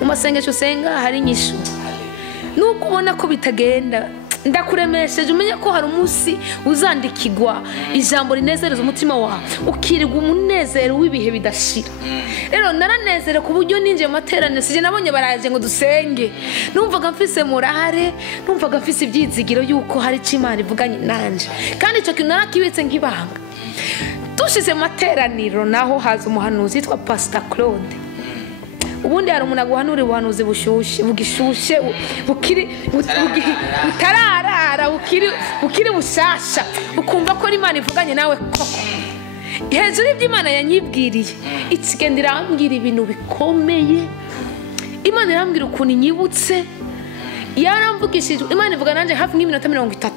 mu masengesho usenga hari inyishu nuko ubona ko bitagenda ndakuremesheje umenye ko hari umunsi uzandikirwa ijambo rinezereza umutima wawe ukirirwa umunezero w'ibihe bidashira. Rero naranezere ku buryo ninje mu materaniro sije nabonye baraje ngo dusenge, numvaga mfise morale, numvaga mfise ibyizigiro yuko hari Imana ivuganye nanje, kandi icyo kintu narakibitse nk'ibanga. Tushize mu materaniro naho haza umuhanuzi yitwa Pastor Claude. Ubundi hari umuntu aguhanura ubuhanuzi bushushe bugishushe butararara bukiri bushasha ukumva ko Imana ivuganye nawe koko. Hejuru y'Imana yanyibwiriye ikigenda irambwira ibintu bikomeye. Imana irambwira ukuntu inyibutse yaramvugishije. Imana ivuga nanje hafi nk'iminota 30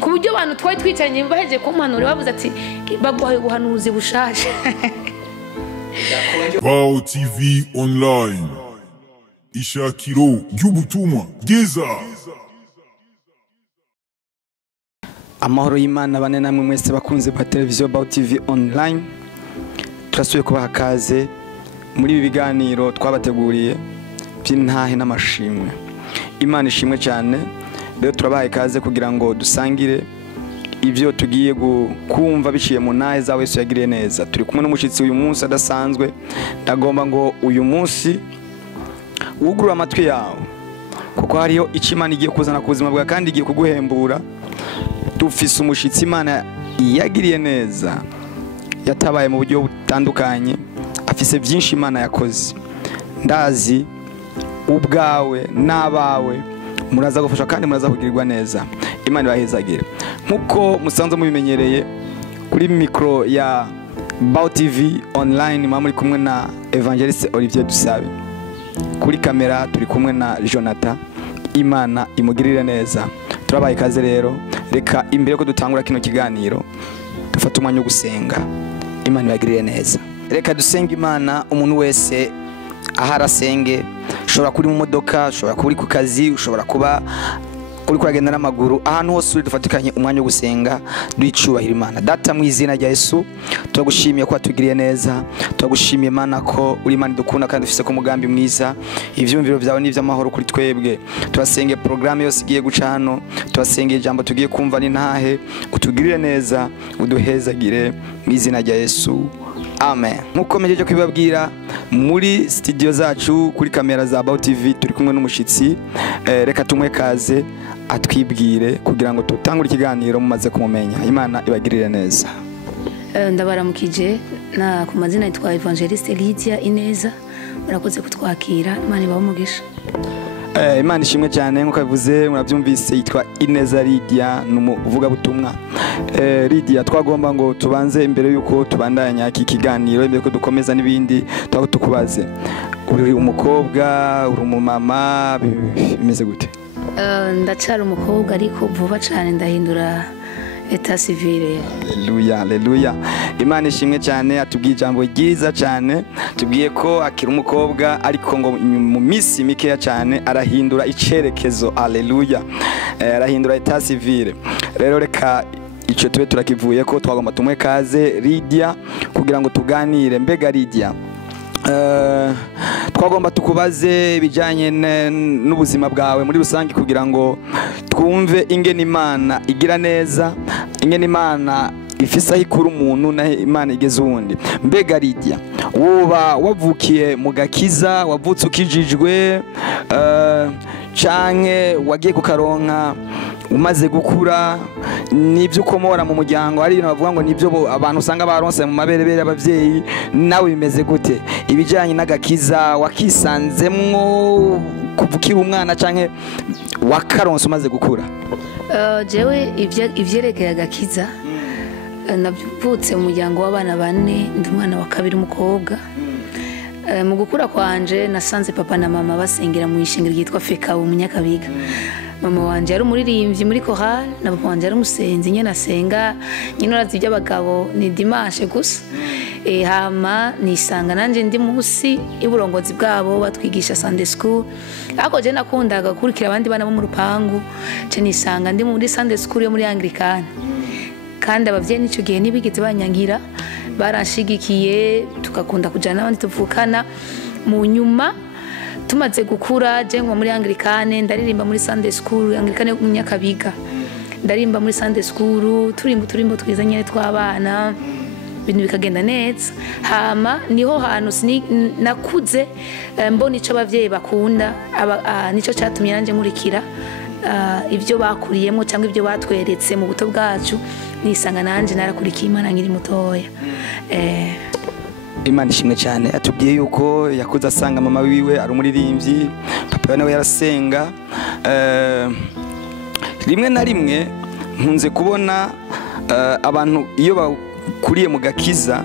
ku buryo abantu twari twicaranye baheje kumpanura bavuze ati baguhaye ubuhanuzi bushasha. Bao TV Online ishakiro ry'ubutumwa bwiza. Amahoro y'Imana bane namwe mwese bakunze ba televiziyo Bao TV Online, turasuye kubaha kaze muri ibi biganiro twabateguriye by'intahe n'amashimwe. Imana ishimwe cyane. Rero turabaha kaze kugira ngo dusangire ibyo tugiye kumva biciye mu ntahe za Yesu yagiriye neza. Turi kumwe n'umushitsi uyu munsi adasanzwe, ndagomba ngo uyu munsi wugurura amatwi yawe kuko hariyo Imana igiye kuzana ku buzima bwawe kandi igiye kuguhembura. Dufise umushitsi Imana yagiriye neza, yatabaye mu buryo butandukanye, afise byinshi Imana yakoze. Ndazi ubwawe n'abawe muraza gufasha kandi muraza kugirirwa neza. Imana ibahezagire. Nkuko musanzwe mubimenyereye kuri mikro ya Bao TV Online muri kumwe na Evangeliste Olivier Dusabe, kuri kamera turi kumwe na Jonathan. Imana imugirire neza. Turabaye kaze rero, reka imbere ko dutangura kino kiganiro dufata umwanya wo gusenga. Imana ibagirire neza. Reka dusenga Imana. Umuntu wese aharasenge, ushobora kuri mu modoka, ushobora kuri ku kazi, ushobora kuba uri kuragenda n'amaguru, ahantu hose uri dufatikanye umwanya wo gusenga ducubahira Imana. Data mu izina rya Yesu turagushimiye ko watugiriye neza, turagushimiye Imana ko uri Imana dukunda kandi ufise ko umugambi mwiza. Ivyumviro byawe ni ivy'amahoro kuri twebwe. Turasenge programme yose igiye guca hano, turasenge ijambo tugiye kumva ni ntahe, utugirire neza, uduhezagire mu izina rya Yesu. Amen. Nkuko mejeje kwibabwira muri studio zacu kuri kamera za Bao TV turi kumwe n'umushitsi. Reka tumwe kaze atwibwire kugira ngo tutangure ikiganiro mumaze kumumenya. Imana ibagirire neza. Ndabaramukije na ku mazina yitwa Evangeliste Lydia Ineza. Murakoze kutwakira. Imana ibahe umugisha. Imana ishimwe cyane. Nkuko bivuze murabyumvise, yitwa Ineza Lydia, numuvuga butumwa. Lydia, twagomba ngo tubanze imbere yuko tubandanya iki kiganiro, imbere ko dukomeza n'ibindi twako tukubaze. Uri umukobwa, uri umumama, bimeze gute? Ndacyari umukobwa ariko vuba cyane ndahindura eta civile. Haleluya, haleluya. Imana ishimwe cyane. Atubwiye ijambo ryiza cyane, tubwiye ko akiri umukobwa ariko ngo mu misi mikeya cyane arahindura icerekezo. Haleluya. Arahindura eta civile. Rero reka icyo tube turakivuye ko twagomba tumwe kaze Lydia kugira ngo tuganire. Mbega Lydia, twagomba tukubaze bijanye n'ubuzima bwawe muri rusange kugira ngo twumve ingene Imana igira neza, ingene Imana ifisa ikuru umuntu na Imana igeze uwundi. Mbega Lydia, woba wavukiye mu gakiza, wavutse ukijijwe, canke wagiye kukaronka umaze gukura? Nibyo ukomora mu muryango, ari ibintu bavuga ngo nibyo abantu usanga baronse mu maberebere y'abavyeyi, nawe bimeze gute? Ibijanye n'agakiza wakisanzemwo kuvukira umwana canke wakaronse umaze gukura? Jewe ivyerekeye agakiza navutse mu muryango w'abana bane, ndi umwana wa kabiri umukobwa. Mu gukura kwanje nasanze papa na mama basengera mu ishingiro ryitwa Feka mu Nyakabiga. Mama wanje yari umuririmbyi muri chorale, na papa wanje yari umusenzi nyene asenga nyine urazi by'abagabo ni dimanche gusa. Hama nisanga nanje ndi musi iburongozi bwabo batwigisha Sunday school. Ako je nakundaga kurikira abandi bana bo mu rupangu, je nisanga ndi muri Sunday school yo muri Anglikani. Kandi abavyeyi nico gihe nibigeze banyangira, baranshigikiye, tukakunda kujana n'abandi tuvukana. Mu nyuma tumaze gukura je nko muri Anglikane ndaririmba muri Sunday School Anglikane yo mu Nyakabiga ndarimba muri Sunday School turimbo twiza nyene tw'abana ibintu bikagenda neza hama niho hantu nakuze mbona ico abavyeyi bakunda nico cyatumye nanje nkurikira ibyo bakuriyemo cyangwa ibyo batweretse mu buto bwacu nisanga nanje narakurikiye Imana nkiri mutoya. Imana ishimwe cyane atubwiye yuko yakuze asanga mama wiwe ari umuririmbyi papa nawe yarasenga rimwe na rimwe nkunze kubona abantu iyo bakuriye mu gakiza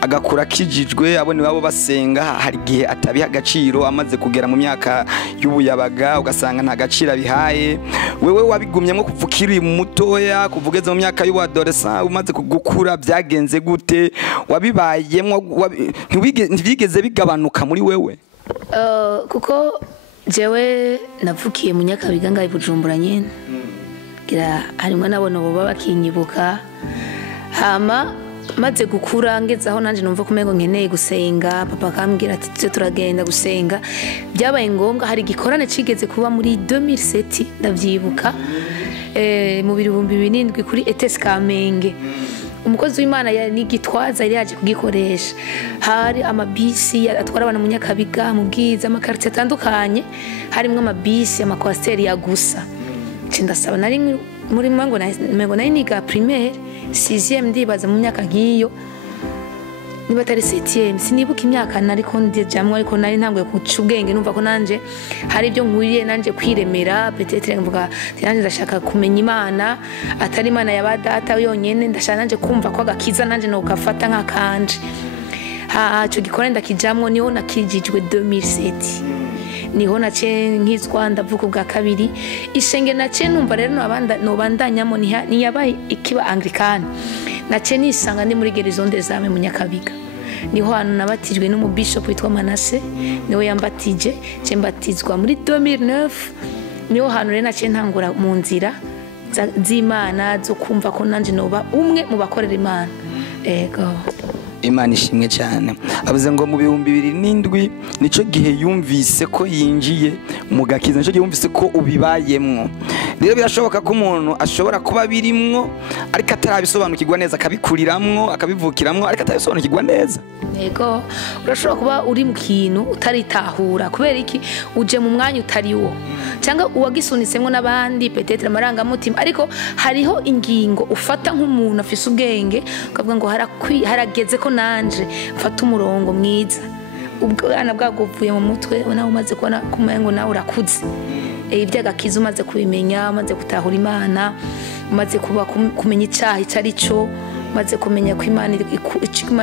agakura kijijwe abone babo basenga hari gihe atabiha agaciro amaze kugera mu myaka y'ubuyabaga ugasanga nta gaciro bihaye wewe wabigumyemo kuvukiri mutoya kuvugeza mu myaka y'uadolescent umaze gukura byagenze gute wabibayemo ntibigeze bigabanuka muri wewe kuko jewe navukiye mu Nyakabiga ngaye Bujumbura nyene gira harimo nabona bo bakinyibuka hama maze gukura ngeze aho nanje numva kumengo nkeneye gusenga papa akambwira ati tuje turagenda gusenga byabaye ngombwa hari gikorane cigeze kuba muri 2007 ndavyibuka mu 2007 kuri ETS Kamenge umukozi w'Imana ni gitwaza yari yaje kugikoresha hari amabisi atwara abantu mu Nyakabiga mu Bwiza amakartie atandukanye harimo amabisi amakwasteri ya gusa ndasaba nari muri mengo nari niga primaire 6e ndibaza mu myaka ngiyo niba atari 7e sinibuka imyaka nariko ndijamwe ariko nari ntangwe kuca ubwenge numva ko nanje hari ibyo nkuriye nanje kwiremera peut-être mvuga nanje ndashaka kumenya Imana atari Imana ya badata yonyene ndashaka nanje kumva ko agakiza nanje no gafata nk'akanje cyo gikora ndakijamwe niho nakijijwe 2007 niho nace nkizwa ndavuga bwa kabiri ishenge nace numva rero nobandanyamo niyabaye ikiba Anglikane nace nisanga ndi muri Gerizonde zame mu Nyakabiga niho hano nabatijwe n'umubishop witwa Manase niwe yambatije je mbatizwa muri 2009 niho hano rero nace ntangura mu nzira z'Imana zo kumva ko nanje noba umwe mu bakorera Imana ego. Imana ishimwe cyane avuze ngo mu 2007 nico gihe yumvise ko yinjiye mu gakiza nico gihe yumvise ko ubibayemwo rero birashoboka ko umuntu ashobora kuba birimwo ariko atarabisobanukirwa neza akabikuriramwo akabivukiramwo ariko atarabisobanukirwa neza yego urashobora kuba uri mu kintu utaritahura kubera iki uje mu mwanya utariwo cyangwa uwagisunitsemwo n'abandi peut-être amarangamutima ariko hariho ingingo ufata nk'umuntu afise ubwenge ukavuga ngo harageze ko nanje mfata umurongo mwiza ubwana bwaguvuye mu mutwe nawe umaze kubona kumengo nawe urakuze iby'agakiza umaze kubimenya umaze gutahura Imana umaze kuba kumenya icyaha icari cyo umaze kumenya ko Imana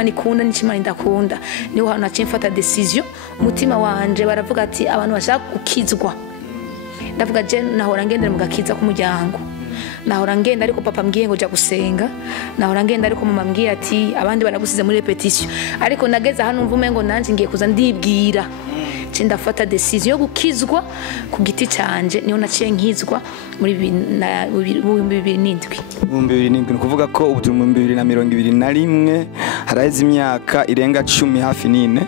ikunda n'Imana indakunda niho hano naciye mfata decision umutima wanje baravuga ati abantu bashaka gukizwa ndavuga je nahora ngendera mu gakiza k'umuryango nahora ngenda ariko papa mbwiye ngo ja gusenga nahora ngenda ariko mama mbwiye ati abandi baragusize muri repetition ariko nageze hano mvume ngo nanje ngiye kuza ndibwira ndafata decision yo gukizwa ku giti canje niho naciye nkizwa muri 2007 ni kuvuga ko ubu turi mu 2021 haraheze imyaka irenga 10 hafi nine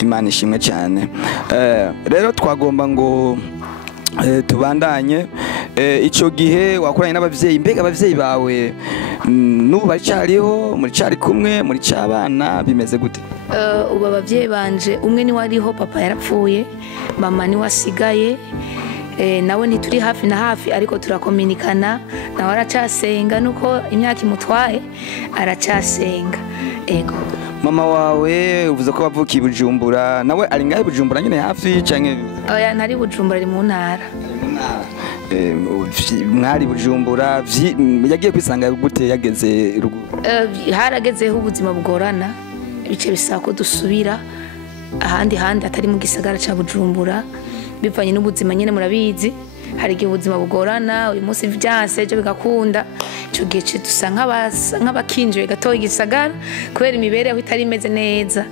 Imana ishimwe cyane rero twagomba ngo tubandanye ico gihe wakoranye n'abavyeyi mbega abavyeyi bawe n'ubu baricariho muri cari kumwe muri cabana bimeze gute ubu abavyeyi banje umwe ni wariho papa yarapfuye mama ni wasigaye nawe ntituri hafi na hafi ariko turakominikana nawe aracasenga nuko imyaka imutwaye aracasenga ego. Mama wawe uvuze ko bavukiye Bujumbura nawe ari ngahe Bujumbura nyine hafi canke oya ntari Bujumbura ari mu ntara mwari Bujumbura yagiye kwisanga gute yageze haragezeho ubuzima bugorana bice bisako dusubira ahandi atari mu gisagara ca Bujumbura bivanye n'ubuzima nyene murabizi hari igihe ubuzima bugorana uyu munsi vyase je bigakunda ico gihe dusa nk'abakinjiwe gatoya igisagara kubera imibereho itari imeze neza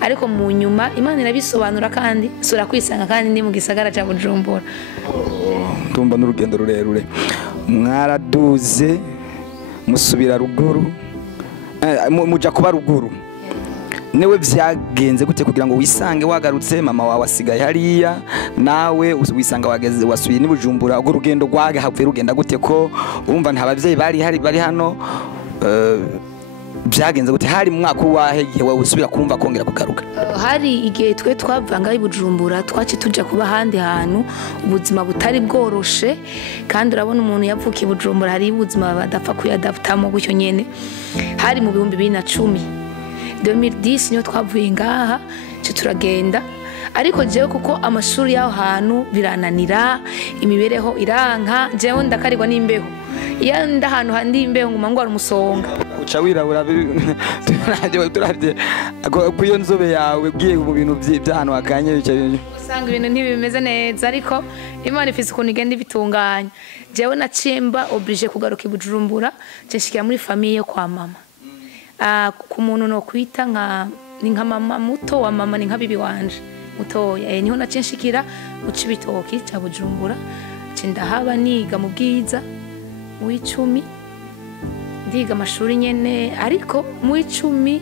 ariko mu nyuma Imana irabisobanura kandi sura kwisanga kandi ndi mu gisagara ca Bujumbura. Ndumva n'urugendo rurerure mwaraduze musubira ruguru muja kuba ruguru newe vyagenze gute kugira ngo wisange wagarutse mama wawe asigaye hariya nawe wisanga wageze wasubiye ni Bujumbura ubwo rugendo rwage havuye rugenda gute ko urumva nta bavyeyi bari hano byagenze gute hari mu mwaka wahe igihe wawe usubira kumva kongera kugaruka hari igihe twe twavanga i Bujumbura twaci tuja kuba handi hantu ubuzima butari bworoshe kandi urabona umuntu yavukiye i Bujumbura hari ubuzima badapfa kuyadaptamo gutyo nyene hari mu 2010 2010 niyo twavuye ngaha cyo turagenda ariko jewe kuko amashuri yaho hantu birananira imibereho iranka jewe ndakarirwa n'imbeho iya ndahantu handi imbeho nguma ngwara umusonga uca wirabura turavye kuyo nzobe yawe ugiye mu bintu by'ahantu hakanye usanga ibintu ntibimeze neza ariko Imana ifise ukuntu igenda ibitunganya jewe nacimba oblige kugaruka i Bujumbura censhikira muri famille yo kwa mama ku muntu no kwita ni nka mama muto wa mama ni nka bibi wanje mutoya niho nacenshikira uca ibitoki cya Bujumbura ndahaba niga mu bwiza mu 10 ndiga amashuri nyene ariko mu 10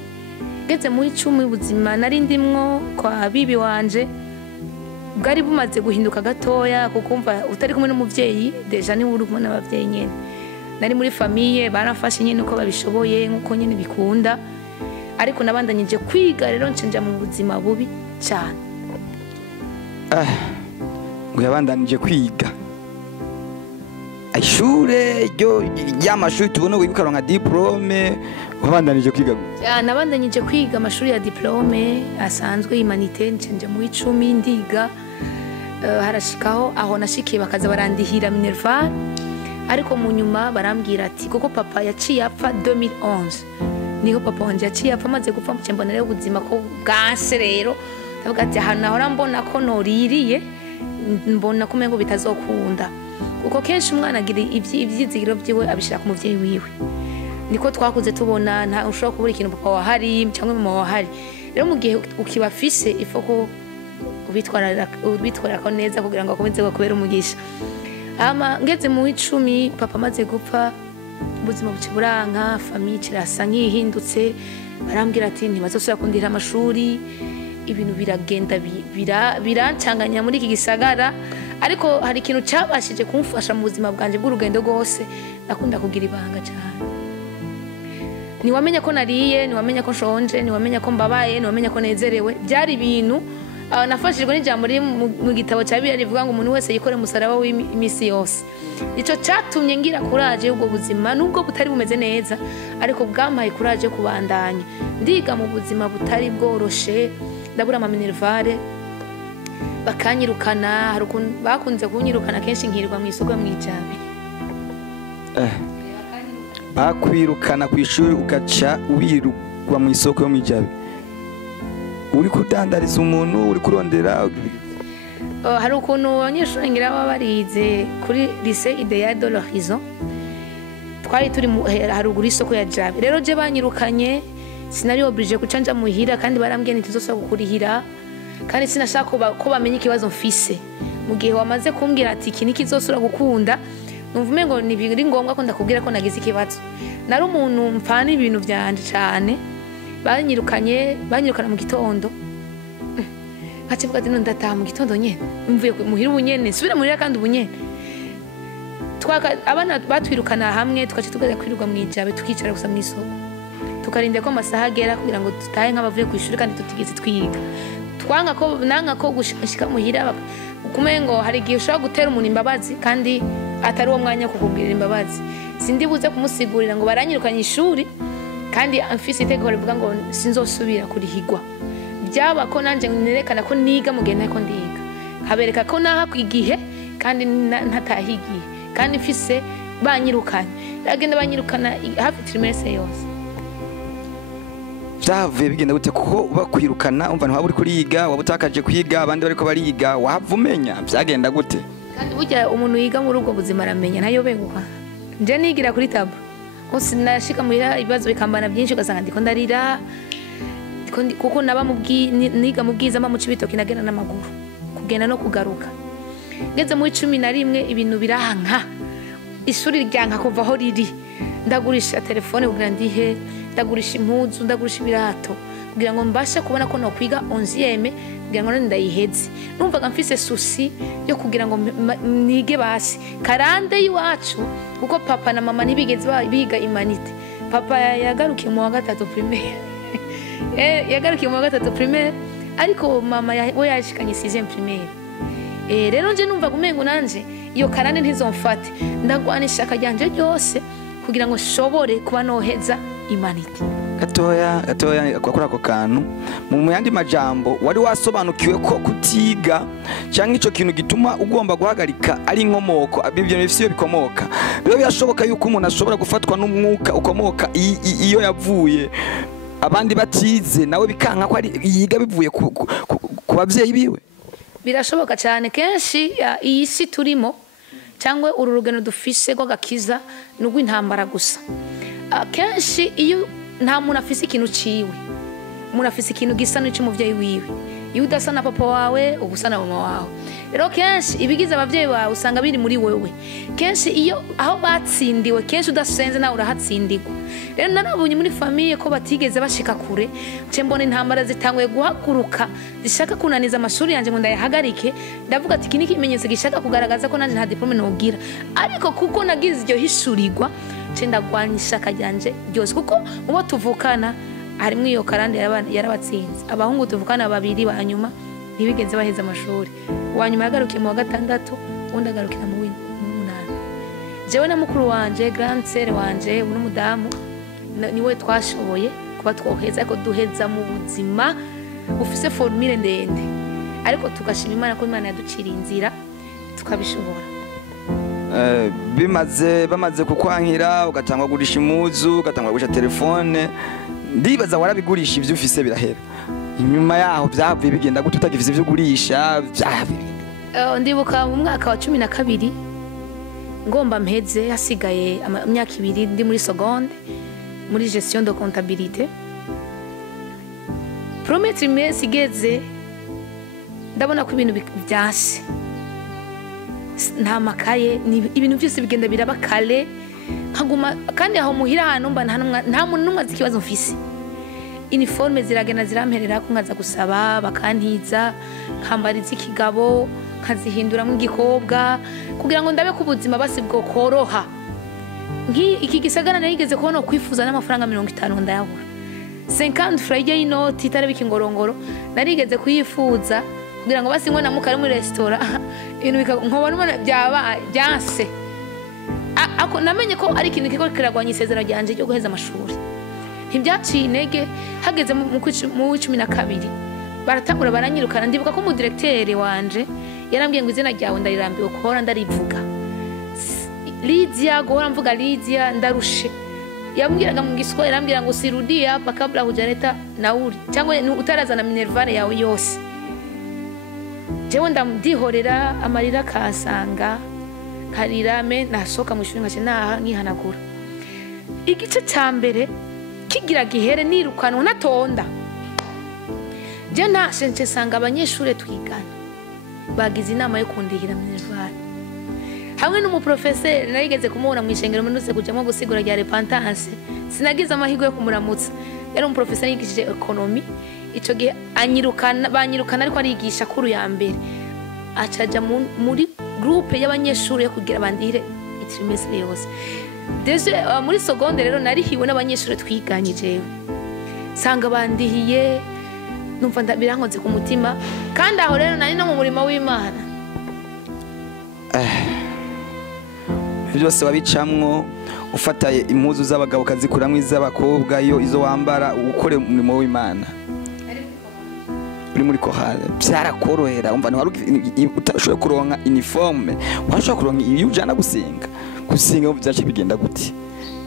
geze mu 10 ubuzima nari ndimwo kwa bibi wanje bwari bumaze guhinduka gatoya kukumva utari kumwe n'umuvyeyi deja ni uri kumwe n'abavyeyi nyene nari muri famille barafashe nyene uko babishoboye nkuko nyene bikunda ariko nabandanyije kwiga rero ncenja mu buzima bubi cyane ngo yabandanije kwiga ishure ryo y'amashuri tubona wibuka nka diplome wabandanije kwiga nabandanyije kwiga amashuri ya diplome asanzwe humanité ncenje mu 10 ndiga harashikaho aho nashikiye bakaza barandihira Minerval ariko mu nyuma barambwira ati kuko papa yaciye apfa 2011 niho papa wanje yaciye apfa maze gupfa mbona rero ubuzima ko bwanse rero ndavuga ati hano ahora mbona ko noririye mbona ko mengo bitazokunda uko kenshi umwana agira ivyizigiro byiwe abishira ku muvyeyi wiwe niko twakuze tubona nta ushobora kubura ikintu papa wahari cyangwa mama wahari rero mu gihe ukibafise ifoko ubitwara ko neza kugira ngo akomeze kubera umugisha ngeze mu 10 papa maze gupfa ubuzima buciburanka famille kirasa nkihindutse barambwira ati ntibazosubira kundira amashuri ibintu biragenda birancanganya muri iki gisagara ariko hari ikintu cyabashije kumfasha mu buzima bwanje bw'urugendo rwose nakunda kugira ibanga cyane niwamenya ko nariye niwamenya ko nshonje niwamenya ko mbabaye niwamenya ko nezerewe byari ibintu nafashijwe n'ijambo riri mu gitabo cya Bibiliya rivuga ngo umuntu wese yikore musaraba w'imisi yose ico cyatumye ngira courage y'ubwo buzima nubwo butari bumeze neza ariko bwamaye courage yo kubandanya ndiga mu buzima butari bworoshe ndabura ama Minerval bakanyirukana bakunze kunyirukana kenshi nkirwa mu isoko mwijabe bakwirukana ku ishuri ugaca wirugwa mu isoko yo mwijabe uri kudandariza umuntu uri kurondera hari ukuntu abanyeshuri ngira baba barize kuri lycée Idéal de l'Horizon twari turi haruguru isoko ya Jabe rero je banyirukanye sinari oblige kucanja muhira kandi barambwiye ntizosaba gukurihira kandi sinashaka ko bamenye ikibazo mfise mu gihe wamaze kumbwira ati iki nikizosura gukunda numvume ngo ni biri ngombwa ko ndakubwira ko nagize ikibazo nari umuntu mpfana ibintu byanje cyane banyirukana mu gitondo nkacivuga ati ndataha mu gitondo nyene mvuye muhira ubunyene subira muhira kandi ubunyene abana batwirukana hamwe tukaca tugaza kwirirwa mwijabe tukicara gusa mu isoko tukarinda ko amasaha agera kugira ngo tutahe nk'abavuye ku ishuri kandi tutigeze twiga nanga ko gushika muhira kumengo hari igihe ushobora gutera umuntu imbabazi kandi atari uwo mwanya kukubwira imbabazi sindi buze kumusigurira ngo baranyirukanye ishuri kandi amfise itegeko rivuga ngo sinzosubira kurihigwa byaba ko nanje nerekana ko niga mu gihe ntako ndiga habereka ko naha kwigihe kandi ntatahigiye kandi mfise banyirukanye bagenda banyirukana hafi trimestre yose vyavuye bigenda gute kuko bakwirukana umva ntiwaba uri kuriga waba utakaje kwiga abandi bariko bariga wahava umenya vyagenda gute kandi burya umuntu yiga muri ubwo buzima aramenya ntayoberwa nje nigira kuri tablo hose nashika muhira ibibazo bikambana byinshi ugasanga ndiko ndarira kuko naba niga mu bwiza mu Cibitoke nagenda n'amaguru kugenda no kugaruka ngeze mu 11 ibintu biranka ishuri ryanka kuva aho riri ndagurisha telefone kugira ndihe ndagurisha impuzu ndagurisha ibirato kugira ngo mbashe kubona ko nokwiga 11e kugira ngo ndayiheze. Numvaga mfise susi yo kugira ngo nige basi karande iwacu kuko papa na mama ntibigeze biga humanité. Papa yagarukiye mu wa gatatu primaire yagarukiye mu wa gatatu primaire ariko mama we yashikanye 6e primaire. Rero nje numva gumengo nanje iyo karande ntizomfate, ndagwanisha akajyanje ryose kugira ngo shobore kuba noheza humanité. Gatoya kwakora ako kantu mu yandi majambo wari wasobanukiwe ko kutiga cyangwa ico kintu gituma ugomba guhagarika ari inkomoko abivyo bifisiyo bikomoka. Rero byashoboka yuko umuntu ashobora gufatwa n'umwuka ukomoka iyo yavuye abandi batize nawe bikanka ko ari yiga bivuye ku bavyeyi biwe. Birashoboka cyane kenshi iyi si turimo cyangwa uru rugendo dufise rwo gakiza n'ubwo intambara gusa. Kenshi iyo nta muntu afise ikintu ciwe, umuntu afise ikintu gisa n'ic'umuvyeyi wiwe. Iyo udasa na papa wawe ugusa na mama wawe. Rero kenshi ibigize abavyeyi bawe usanga biri muri wewe. Kenshi iyo aho batsindiwe kenshi udasenze nawe urahatsindirwa. Rero narabonye muri famille ko batigeze bashika kure, nce mbona intambara zitanguye guhaguruka zishaka kunaniza amashuri yanje ngo ndayahagarike. Ndavuga ati iki kimenyetso gishaka kugaragaza ko nanje nta diplome nogira, ariko kuko nagize iryo hishurirwa nce ndagwanyisha akajyanje byose kuko ubo tuvukana harimo iyo karande yarabatsinze. Abahungu tuvukana babiri banyuma ntibigeze baheza amashuri, wanyuma yagarukiye mu wa gatandatu undi agarukira mu w'umunani. Jewe na mukuru wanje grand sœur wanje n'umudamu niwe twashoboye kuba twoheza ko duheza mu buzima ufise formule ndende, ariko tugashima Imana ko Imana yaduciriye inzira tukabishobora. Bamaze kukwankira ugatangwa gurisha imuzu ugatangwa gurisha telefone, ndibaza warabigurisha ivyo ufise birahera. Inyuma yaho byavuye bigenda gute utagifise ivyo gurisha ndibuka mu mwaka wa 12 ngomba mpeze hasigaye imyaka 2 ndi muri seconde muri gestion de comptabilité. Premier trimestre igeze ndabona ko ibintu byase nta makaye ibintu byose bigenda biraba kale nkaguma kandi aho muhira hano mba nta muntu numwe azi kibazo mfise. Uniforme ziragena ziramperera ko nkaza gusaba bakantiza nkambariza ikigabo nkazihindura mu gikobwa kugira ngo ndabe ku buzima basi bwo koroha. Iki gisagara narigeze kubona kwifuza n'amafaranga 50 ndayabura. 50 Friday y'inoti itarabika ingorongoro narigeze kuyifuza kugira ngo basi ngo namukare muri restaurant ibintu nkobona byaba byanse. Ako namenye ko ari ikintu kiko kiragwanya isezerano ryanje ryo guheza amashuri. Ntibyaciye intege hageze mu 12 baratangura baranyirukana. Ndibuka ko mu directeur wanje yarambwiye ngo izina ryawe ndarirambiwe kuhora ndarivuga Lydia, guhora mvuga Lydia ndarushe. Yambwiraga mu giswahili yarambwira ngo sirudia kabla hujaleta nauli cyangwa utarazana minervare yawe yose. Jewe ndamdihorera amarira kasanga karirame nasoka mu ishuri ngace naha nkihanagura. Igice cya mbere kigira gihere nirukanwa natonda. Je nashenje sanga abanyeshure twigana bagize inama yo kundihira minervare. Hamwe n'umuprofesseur narigeze kumubona mu ishengero munuse kujamo gusigura rya repentance. Sinagize amahirwe yo kumuramutsa. Yari umuprofesseur yigishije economy. Ico gihe banyirukana ariko arigisha kuru ya mbere. Acaja muri groupe y'abanyeshure yo kugira bandire itrimestre yose. Deje muri seconde rero narihiwe n'abanyeshure twiganye jewe. Sanga bandihiye numva ndabirankoze ku mutima kandi aho rero nari no mu murimo w'Imana. Byose wabicamwo ufataye impuzu z'abagabo kazikuramwe iz'abakobwa iyo izo wambara ukore umurimo w'Imana. Uri muri kohale byarakorohera umva utashoboye kuronka uniforme washoboye kuronka iyo ujana gusenga byaje bigenda gute?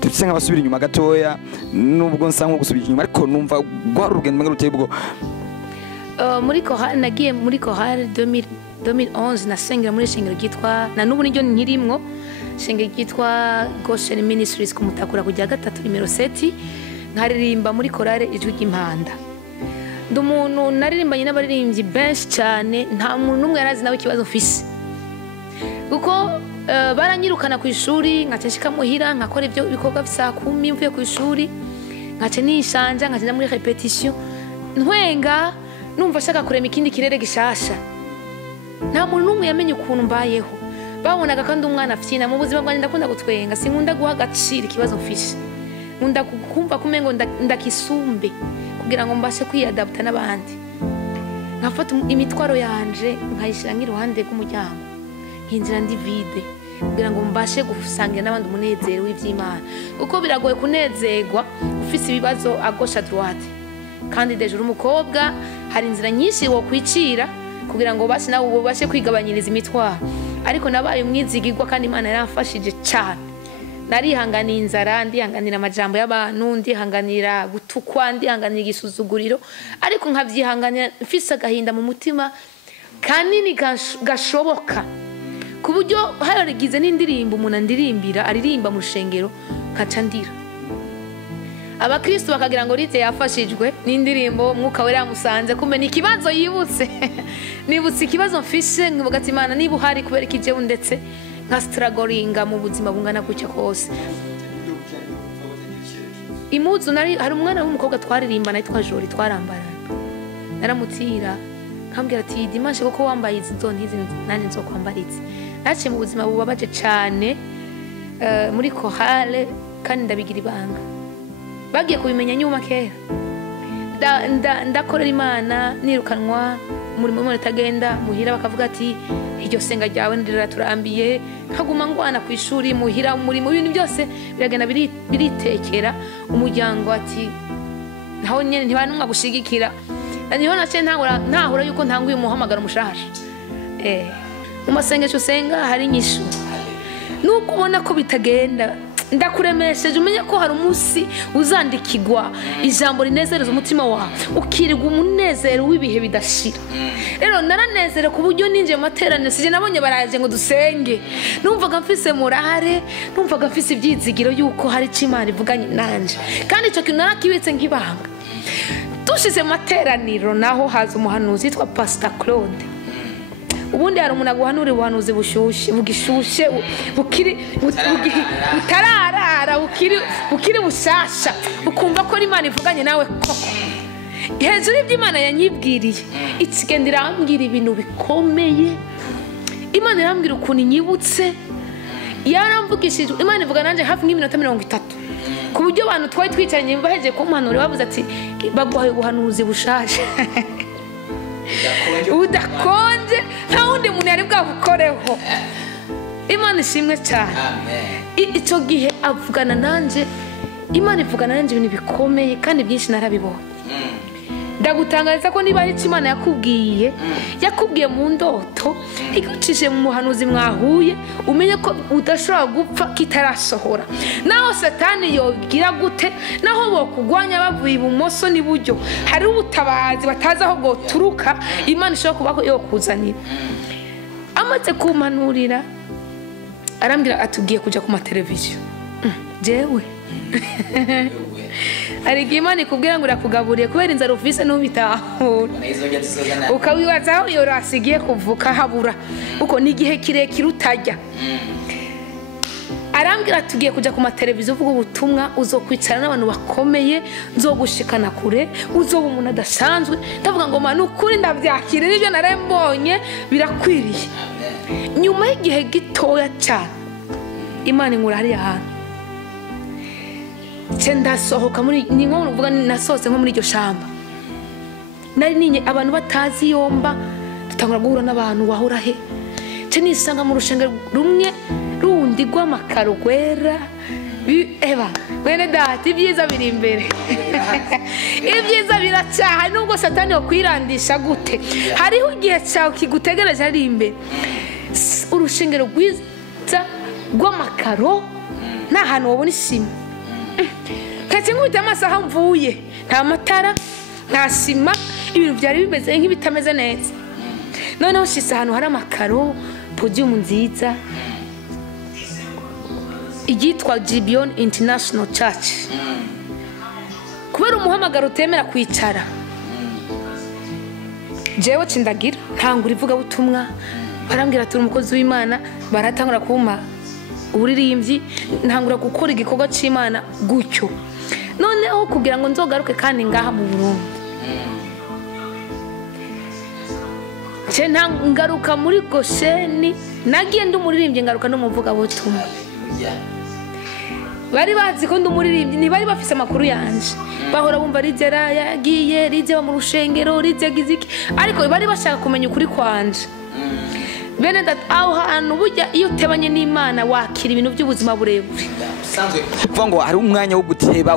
Tusenga basubira inyuma gatoya nubwo nsa nko gusubira inyuma ariko numva gwari urugendo ngaruteye ubwo muri kohale nagiye muri kohale 2011 nasengera muri shengero gitwa na nubu niryo nkirimwo shengero gitwa Goshen Ministries ku Mutakura kujya gatatu numero 7 nkaririmba muri korale ijwi ry'impanda. Ndumuntu naririmbanye n'abaririmbyi benshi cyane nta muntu numwe yarazi nawe kibazo mfise kuko baranyirukana ku ishuri ngace nshika muhira nkakora ibyo bikorwa bisa 10 mvuye ku ishuri ngace nishanja ngace muri repetition ntwenga numva ashaka kurema ikindi kirere gishasha. Nta muntu n'umwe yamenye ukuntu mbayeho, babonaga kandi umwana afyina. Mu buzima bwanjye ndakunda gutwenga, sinkunda guha agaciro ikibazo mfishe, nkunda kumva kumengo ndakisumbe kugira ngo mbashe kwiyadapta n'abandi. Nkafata imitwaro yanje nkayishira nk'iruhande rw'umuryango, nkinjira ndi vide kugira ngo mbashe gusangira n'abandi umunezero w'ivy'Imana, uko biragoye kunezerwa ufise ibibazo à gauche à droite. Kandi deje umukobwa hari inzira nyinshi wo kwicira kugira ngo basi nawe ubashe kwigabanyiriza imitwaro, ariko nabaye umwizigirwa kandi Imana yaramfashije cyane. Narihanganiye inzara, ndihanganira amajambo y'abantu, ndihanganira gutukwa, ndihanganira igisuzuguriro, ariko nkavyihanganira mfise agahinda mu mutima kanini gashoboka, ku buryo harigize n'indirimbo umuntu andirimbira aririmba mu rushengero nkaca ndira. Abakristo bakagira ngo Lise yafashijwe n'indirimbo Mwuka Wera yamusanze, kumbe ni ikibazo yibutse. Nibutse ikibazo mfise, nkivuga ati Imana niba uhari kubera ikijewe ndetse nka strugglinga mu buzima bungana gutya kose. Imuzu hari umwana w'umukobwa twaririmbana yitwa Jori, twarambarana. Naramutira nkambwira ati Dimanche koko wambaye izi nziza nani nzokwambara izi. Naciye mu buzima bubabaje cyane muri chorale kandi ndabigira ibanga. Bagiye kubimenya nyuma kera. Ndakorera Imana nirukanwa umurimo w'Imana utagenda, muhira bakavuga ati iryo senga ryawe ndiraturambiye, nkaguma ngwana ku ishuri muhira umurimo ibintu byose biragenda biritekera. Umuryango ati ntaho nyene ntibanumwa gushigikira. Niho nace ntahura yuko ntanguye umuhamagara umushasha. Mu masengesho senga hari inyishu. Nuko ubona ko bitagenda, ndakuremesheje umenye ko hari umunsi uzandikirwa ijambo rinezereza umutima wawe, ukirirwa umunezero w'ibihe bidashira. Rero naranezere ku buryo ninje materaniro sije nabonye baraje ngo dusenge, numvaga mfise morale, numvaga mfise ibyizigiro yuko hari Imana ivuganye nanje, kandi icyo kintu narakibitse nk'ibanga. Tushize materaniro naho haza umuhanuzi yitwa Pastor Claude. Ubundi hari umuntu aguhanura ubuhanuzi bushushe, bugishushe, butararara, bukiri bushasha, ukumva ko Imana ivuganye nawe koko. Hejuru y'Imana yanyibwiriye, ikigenda irambwira ibintu bikomeye. Imana irambwira ukuntu inyibutse, yaramvugishije. Imana ivuga nanje hafi nk'iminota 30, ku buryo abantu twari twicaranye baheje kumpanura bavuze ati baguhaye ubuhanuzi bushashe. Udakonje nta wundi muntu yari bwabukoreho. Imana ishimwe cyane. Icyo gihe avugana nanje, Imana ivugana nanje ibintu bikomeye kandi byinshi narabibonye. Ndagutangariza ko niba ari Imana yakubwiye mu ndoto, igucishije mu muhanuzi mwahuye, umenye ko udashobora gupfa kitarasohora. Naho Satani yogira gute, naho bokugwanya bavuye ibumoso n'iburyo, hari ubutabazi batazi aho bwoturuka, Imana ishobora kuba yokuzanira. Amaze kumpanurira arambwira atugiye kuja ku mateleviziyo. Jewe ariko Imana ikubwira ngo urakugaburiye kubera inzara ufise n'ubitahura, ukawibaza aho iyo rasigiye kuvuka habura uko ni igihe kirekire utajya. Arambwira tugiye kuja ku mateleviziyo uvuga ubutumwa, uzokwicara n'abantu bakomeye, nzogushikana kure, uzoba umuntu adasanzwe. Ndavuga ngo Mana ukuri ndabyakira, nibyo narembonye birakwiriye. Nyuma y'igihe gitoya cyane Imana inkura hariya hantu, ndasohoka muri ni nko uvuga nasohotse nko muri iryo shamba. Nari ninye abantu batazi yomba, tutangura guhura n'abantu wahura he. Nisanga mu rushengero rumwe rundi rw'amakaro gwera. Eba bene dati ibyiza biri imbere. Ibyiza biracyaha nubwo Satani yokwirandisha gute, hariho igihe cyawe kigutegereje ari imbere. Urushengero rwiza rw'amakaro nta hantu wabona isima. Kati nkubita amasaha mvuye, nta matara, nta sima, ibintu byari bimeze nk'ibitameze neza. Noneho shisa ahantu hari amakaro, podium nziza, igitwa Gibeon International Church. Kubera umuhamagaro utemera kwicara, jewe cindagira ntangura ivuga butumwa, barambwira turi umukozi w'Imana, baratangura kuma uburirimbyi, ntangura gukora igikorwa cy'Imana gutyo. Noneho kugira ngo nzogaruke kandi ngaha mu Burundi, ce ngaruka muri Gosheni nagiye ndi umuririmbyi ngaruka no muvuga butumwa bari bazi ko ndi umuririmbyi ni bari bafise amakuru yanje bahora bumva rizera yagiye rizeba mu rushengero rizegiziki ariko bari bashaka kumenya ukuri kwanje bene aho hantu burya iyo utebanye n'Imana wakira ibintu by'ubuzima burebure sanzwe kuvuga ngo hari umwanya wo guteba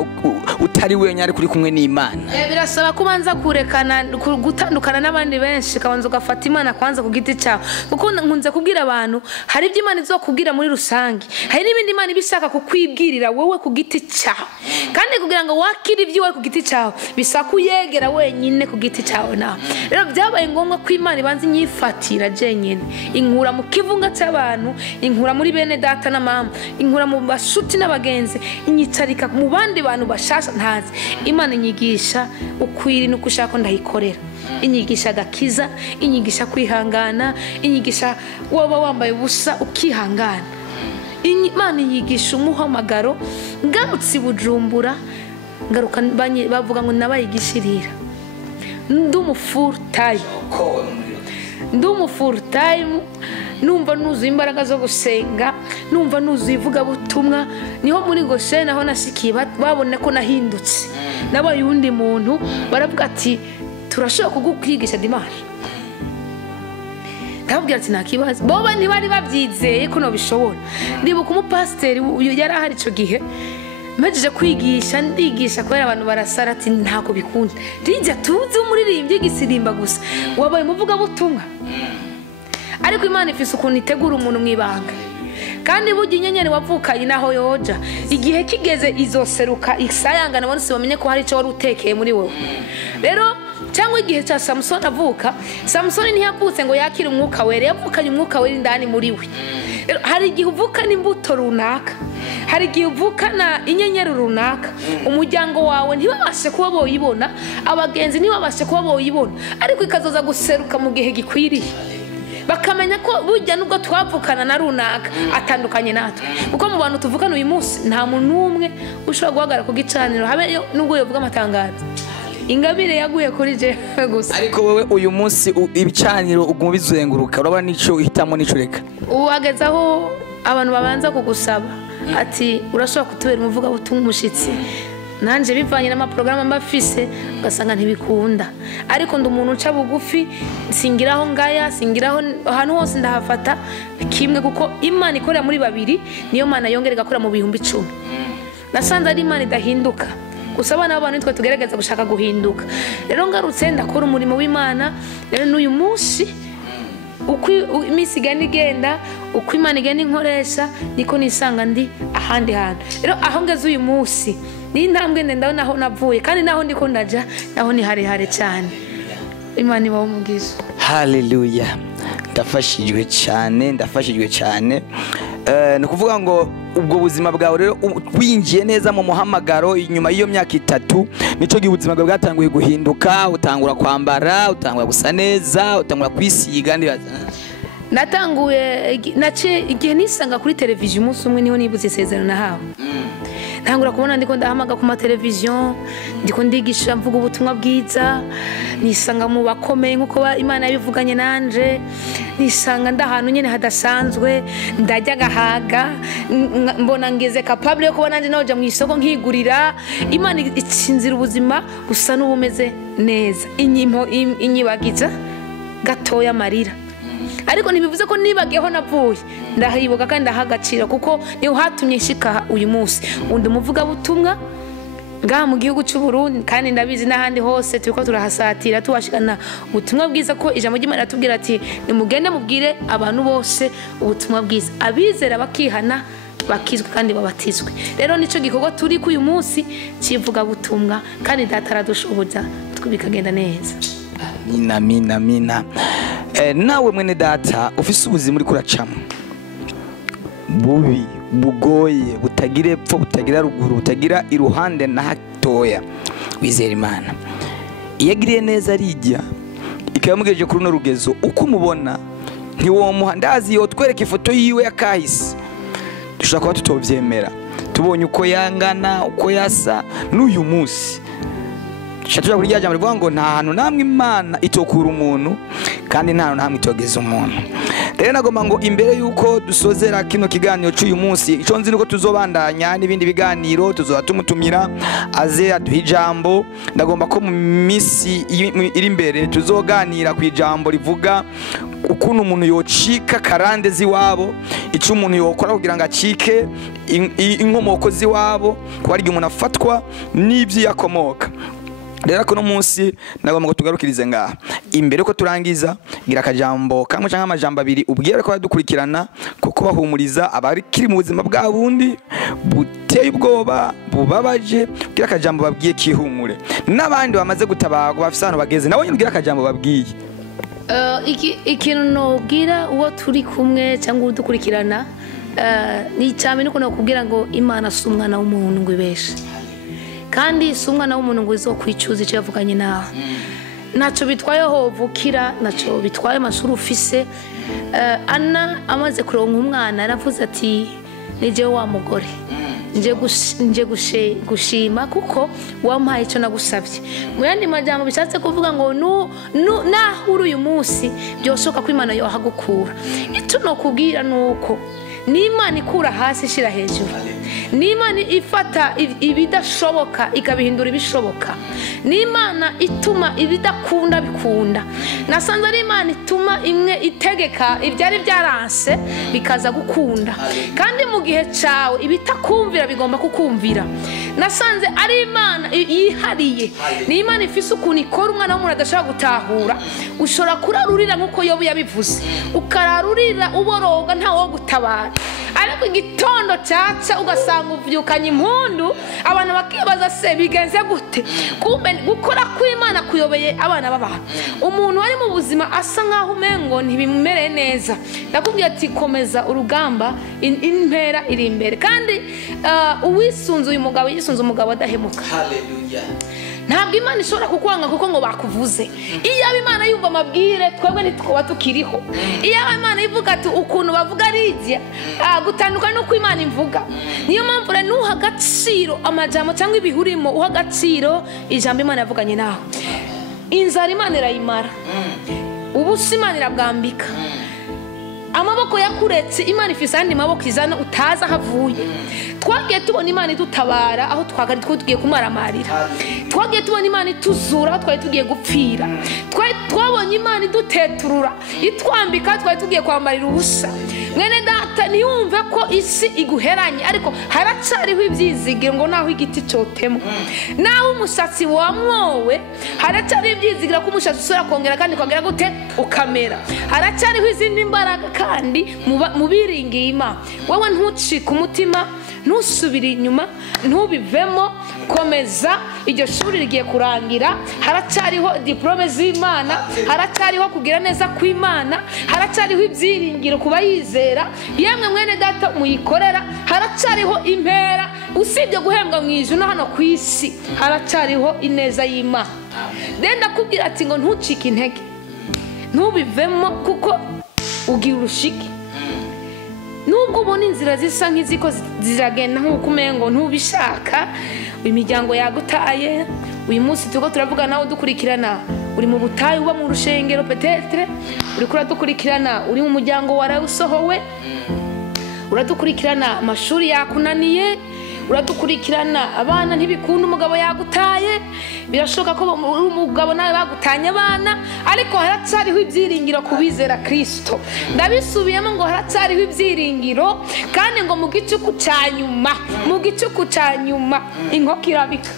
utari wenyine ari kuri kumwe n'Imana birasaba kubanza kurekana gutandukana n'abandi benshi kabanza ugafata Imana kwanza ku giti cyawe kuko nkunze kubwira abantu hari ibyo Imana izokubwira muri rusange hari n'ibindi Imana ibishaka kukwibwirira wowe ku giti cyawe kandi kugira ngo wakire ibyo wowe ku giti cyawe bisaka uyegera wenyine ku giti cyawe nawe rero byabaye ngombwa ko Imana ibanza inyifatira jenyine inkura mu kivunga cy'abantu inkura muri bene data na mama inkura mu bashuti n'abagenzi inyicarika mu bandi bantu bashasha ntazi Imana inyigisha ukwiri no kushaka ndayikorera inyigisha gakiza inyigisha kwihangana inyigisha waba wambaye ubusa ukihangana Imana inyigisha umuhamagaro ngarutse Bujumbura ngaruka bavuga ngo nabayigishirira ndumu full time numva nuzuye imbaraga zo gusenga numva nuzuye ivuga butumwa niho muri Gosheni aho nashikiye babone ko nahindutse nabaye undi muntu baravuga ati turashobora kugukwigisha dimanche ndabwira ati nakibaza boba ntibari babyizeye ko no bishobora ndibuka umupasiteri yari ahari ico gihe Majije kwigisha ndigisha kubera abantu barasara ati ntako bikunda rijya tuzi umuririmbyi gisirimba gusa wabaye muvuga butumwa ariko Imana ifise ukuntu itegura umuntu mwibanga kandi burya inyenyeri wavukanye naho yoja igihe kigeze izoseruka isayangana bose bamenye ko hari ico wari utekeye muri wowe rero cyangwa igihe cya Samson avuka Samson ntiyavutse ngo yakire umwuka wera yavukanye umwuka wera indani muri we hari igihe uvuka n'imbuto runaka hari igihe uvukana inyenyeri runaka umuryango wawe ntibabashe kuba boyibona abagenzi ntibabashe kuba boyibona ariko ikazoza guseruka mu gihe gikwiriye bakamenya ko burya nubwo twavukana na runaka atandukanye natwe kuko mu bantu tuvukana uyu munsi nta muntu umwe ushobora guhagarara ku gicaniro habe nubwo yovuga amatangazo ingabire yaguye kuri je gusa ariko wewe uyu munsi ibicaniro uguma bizenguruka urabona nico uhitamo nico reka uhageze aho abantu babanza kugusaba ati urashobora kutubera umuvuga butumwa umushitsi nanje bivanye n'amaprograma mbafise ugasanga ntibikunda ariko ndi umuntu uca bugufi singiraho ngaya singiraho ahantu hose ndahafata kimwe kuko Imana ikorera muri babiri niyo Mana yongera igakora mu bihumbi 10 nasanze ari Imana idahinduka gusa abana b'abantu twe tugerageza gushaka guhinduka rero ngarutse ndakora umurimo w'Imana rero n'uyu munsi uko imisi igenda uko Imana igenda inkoresha niko nisanga ndi ahandi hantu rero aho ngeze uyu munsi ni intambwe ndenda naho navuye kandi naho ndiko ndaja naho ni harehare cyane Imana ibaho umugisha haleluya ndafashijwe cyane ni kuvuga ngo ubwo buzima bwawe rero winjiye neza mu muhamagaro inyuma y'iyo myaka 3 nico gihe ubuzima bwawe bwatanguye guhinduka utangura kwambara utangura gusa neza utangura kwisiga natanguye nace igihe nisanga kuri televiziyo umunsi umwe niho nibuze isezerano nahawe ntangura kubona ndiko ndahamaga ku mateleviziyo ndiko ndigisha mvuga ubutumwa bwiza nisanga mu bakomeye nkuko Imana yabivuganye nanje nisanga ndahantu nyene hadasanzwe ndajya gahaga mbona ngeze capable yo kuba nanje naje mu isoko nkigurira Imana icinzira ubuzima gusa n'ubumeze neza inyibagiza gatoya marira ariko ntibivuze ko nibageho navuye ndahibuka kandi ndahagacira kuko niho hatumye nshika uyu munsi undi muvuga butumwa ngaha mu gihugu cy'u Burundi kandi ndabizi n'ahandi hose turiko turahasatira tuwashikana ubutumwa bwiza ko ijambo ry'Imana ratubwira ati nimugende mubwire abantu bose ubutumwa bwiza abizera bakihana bakizwe kandi babatizwe rero nico gikorwa turi ku uyu munsi kivuga butumwa kandi data aradushoboza twibikagenda neza mina nawe mwene data ufise ubuzima uri kuracamo bubi bugoye butagira epfo butagira ruguru butagira iruhande na hatoya wizera Imana iyagiriye neza rijya ikamugejeje kuri no rugezo uko umubona ntiwomuha ndazi yo twereka ifoto yiwe yakahise dushaka kuba tutovyemera tubonye uko yangana uko yasa n'uyu munsi tuja kuri rya jambo rivuga ngo nta hantu namwe Imana itokura umuntu kandi nta hantu namwe itogeza umuntu. Rero nagomba ngo imbere yuko dusozera kino kiganiro cy'uyu munsi, ico nzi nuko tuzobandanya n'ibindi biganiro, tuzoba tumutumira aze aduha ijambo. Ndagomba ko mu misi iri imbere tuzoganira ku ijambo rivuga ukuntu umuntu yocika karande ziwabo, icyo umuntu yokora kugira ngo acike inkomoko ziwabo, kuba ari umuntu afatwa n'ibyo yakomoka. Rero ko no munsi nagomba ngo tugarukirize ngaha. Imbere ko turangiza gira akajambo kamwe cyangwa amajambo abiri ubwire ko badukurikirana, kuko bahumuriza abari kiri mu buzima bwa bundi buteye ubwoba bubabaje, gira akajambo babwiye kihumure. N'abandi bamaze gutabagwa bafise hano bageze, nawe gira akajambo babwiye. Ikintu nobwira uwo turi kumwe cyangwa udukurikirana ni cyane nuko nakubwira ngo Imana si umwana w'umuntu ngo ibeshe, kandi si umwana w'umuntu ngo izokwicuza icyo yavuganye nawe. Ntacyo bitwaye ho vukira, ntacyo bitwaye amashuri ufise. Ana amaze kuronka umwana yaravuze ati nije wa mugore, nje gushima kuko wampaye icyo nagusabye. Mu yandi majambo bishatse kuvuga ngo nahuru uyu munsi byoshoka ko Imana yohagukura. Icyo nokubwira nuko ni Imana ikura hasi ishira hejuru, ni Imana ifata ibidashoboka ikabihindura ibishoboka, ni Imana ituma ibidakunda bikunda. Nasanze ari Imana ituma imwe itegeka ibyari byaranse bikaza gukunda, kandi mu gihe cyawe ibitakumvira bigomba kukumvira. Nasanze ari Imana yihariye, ni Imana ifise ukuntu ikora umwana w'umuntu adashobora gutahura. Ushobora kurarurira nk'uko Yobu yabivuze, ukararurira uboroga ntawo gutabara, ariko igitondo cyaca ugasanga uvyukanye impundu. Abantu bakibaza se bigenze gute? Kumbe gukora kw'Imana kuyobeye abana b'abantu. Umuntu wari mu buzima asa nkaho umengo ntibimere neza, ndakubwiye ati komeza urugamba, impera iri imbere. Kandi uwisunze uyu mugabo yisunze umugabo adahemuka. Hallelujah. Ntabwo Imana ishobora kukwanga kuko ngo bakuvuze. Iyo Imana yumva amabwire twebwe ntitwoba tukiriho. Iyo Imana ivuga ati ukuntu bavuga arijya gutandukana no Imana imvuga. Niyo mpamvu rero nuha agaciro amajambo cyangwa ibihurimo, uha agaciro ijambo Imana yavuganye nawe. Inzara Imana irayimara, ubusa Imana irabwambika, amaboko yakuretse Imana ifise andi maboko izana utaza havuye. Twagiye tubona Imana idutabara aho twagari tugiye kumaramarira, twagiye tubona Imana ituzura aho twari tugiye gupfira, twabonye Imana iduteturura itwambika twari tugiye kwamarira ubusa. Mwene data niyumve ko isi iguheranye, ariko haracariho ibyizigiro ngo naho igiti cyotemwa, naho umushatsi wamwowe haracariho ibyizigiro ko umushatsi usura kongera kandi kongera gute ukamera. Haracariho izindi mbaraga kandi mubiringiye Imana. Wowe ntucike umutima, ntusubire inyuma, ntubivemo, komeza. Iryo shuri rigiye kurangira, haracariho diplome z'Imana, haracariho kugira neza kw'Imana, haracariho ibyiringiro kuba yizera. Yemwe mwene data muyikorera, haracariho impera. Usibye guhembwa mu ijuru hano ku isi, haracariho ineza y'Imana. Denda kubwira ati ngo ntucike intege, ntubivemo kuko ugira urushike. Nubwo ubona inzira zisa nk'iziko ziragenda nk'uko umengo ntubishaka, imiryango yagutaye. Uyu munsi tuko turavuga nawe dukurikirana, uri mu butayu uba mu rushengero, petetre uri kura dukurikirana, uri mu muryango warawusohowe, uradukurikirana amashuri yakunaniye, uradukurikirana abana ntibikunda umugabo yagutaye. Birashoboka ko umugabo nawe bagutanye abana, ariko haracariho ibyiringiro kubizera Kristo. Ndabisubiyemo ngo haracariho ibyiringiro, kandi ngo mu gicuku cyanyuma inkoko irabika.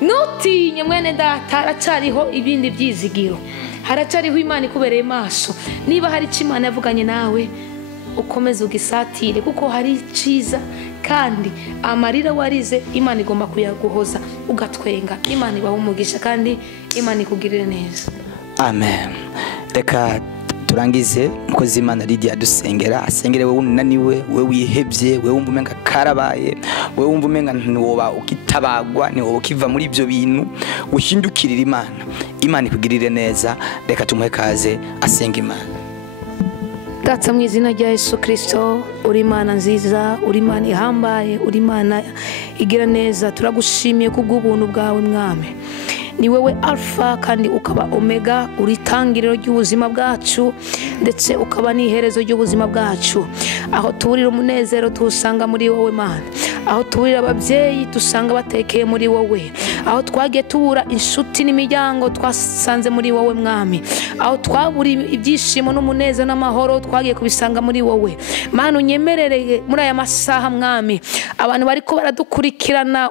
Nutinye mwene data, haracariho ibindi byizigiro, haracariho Imana ikubereye maso. Niba hari icyo Imana yavuganye nawe, ukomeze ugisatire kuko hari ciza, kandi amarira warize Imana igomba kuyaguhoza ugatwenga. Imana ibaho umugisha kandi Imana ikugirire neza. Amen. Reka turangize mukozi Imana Lydia dusengera, asengere wewe unaniwe, wewe wihebye, wewe wumva umenga karabaye, wewe wumva umenga ntiwoba ukitabagwa, niwoba ukiva muri ibyo bintu, ushindukirira Imana. Imana ikugirire neza. Reka tumuhe kaze asenga Imana. Data mu izina rya Yesu Kristo, uri Imana nziza, uri Imana ihambaye, uri Imana igira neza. Turagushimiye kubw'ubuntu bwawe mwami. Ni wewe Alpha kandi ukaba Omega, uri tangiriro ry'ubuzima bwacu ndetse ukaba n'iherezo ry'ubuzima bwacu. Aho tuburira umunezero tusanga muri wowe Mana, aho tuburira ababyeyi tusanga batekeye muri wowe, aho twagiye tubura inshuti n'imiryango twasanze muri wowe mwami, aho twabura ibyishimo n'umunezero n'amahoro twagiye kubisanga muri wowe Mana. Unyemerere muri aya masaha mwami, abantu bariko baradukurikirana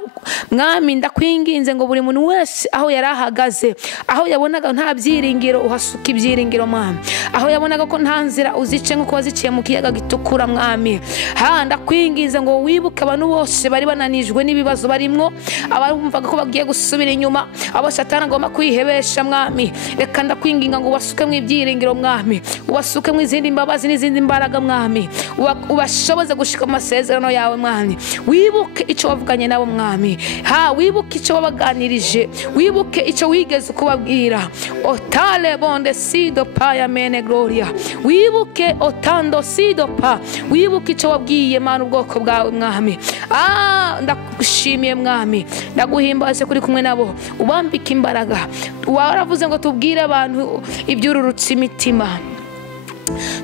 mwami, ndakwinginze ngo buri muntu wese aho yarahagaze, aho yabonaga nta byiringiro uhasuka ibyiringiro mwami, aho yabonaga ko nta nzira uzice nko waziciye mu kiyaga gitukura mwami. Ndakwinginze ngo wibuke abantu bose bari bananijwe n'ibibazo barimwo, abumvaga ko bagiye gusubira inyuma, abo Satani agomba kwihebesha mwami. Reka ndakwinginga ngo ubasuke mu ibyiringiro mwami, ubasuke mu izindi mbabazi n'izindi mbaraga mwami, ubashoboze gushika amasezerano yawe mwami. Wibuke icyo wavuganye nabo mwami, wibuke icyo wabaganirije, wibuke icyo wigeze kubabwira. Otale bonde sido pa ya mene gloria, wibuke otando sido pa, wibuke icyo wabwiye Mana ubwoko bwawe mwami. Ndagushimiye mwami, ndaguhimbaze kuri kumwe nabo, ubambike imbaraga. Waravuze ngo tubwire abantu ibyururutse imitima,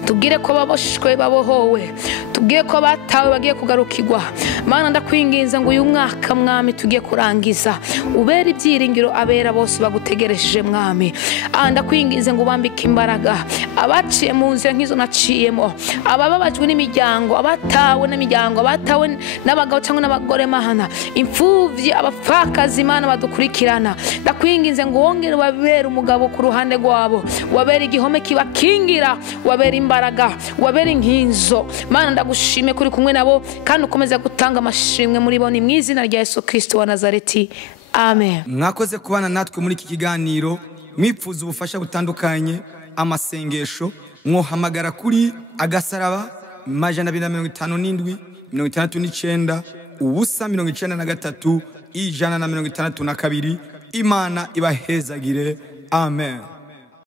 tubwire ko baboshwe babohowe, tubwire ko batawe bagiye kugarukirwa. Mana ndakwinginze ngo uyu mwaka mwami tugiye kurangiza, ubera ibyiringiro abera bose bagutegereje mwami. Ndakwinginze ngo ubambike imbaraga abaciye mu nzira nk'izo naciyemo, abababajwe n'imiryango, abatawe n'imiryango, abatawe n'abagabo cyangwa n'abagore Mana, imfuvyi, abapfakazi Mana badukurikirana. Ndakwinginze ngo wongere babere umugabo ku ruhande rwabo, wabere igihome kibakingira, wabera imbaraga, wabera inkinzo. Mana ndagushime kuri kumwe nabo kandi ukomeza gutanga amashimwe muri bo, ni mu izina rya Yesu Kristo wa Nazareti, amen. Mwakoze kubana natwe muri iki kiganiro. Mwipfuza ubufasha butandukanye, amasengesho, mwohamagara kuri agasaraba 257 69 ubusa 93 162. Imana ibahezagire, amen.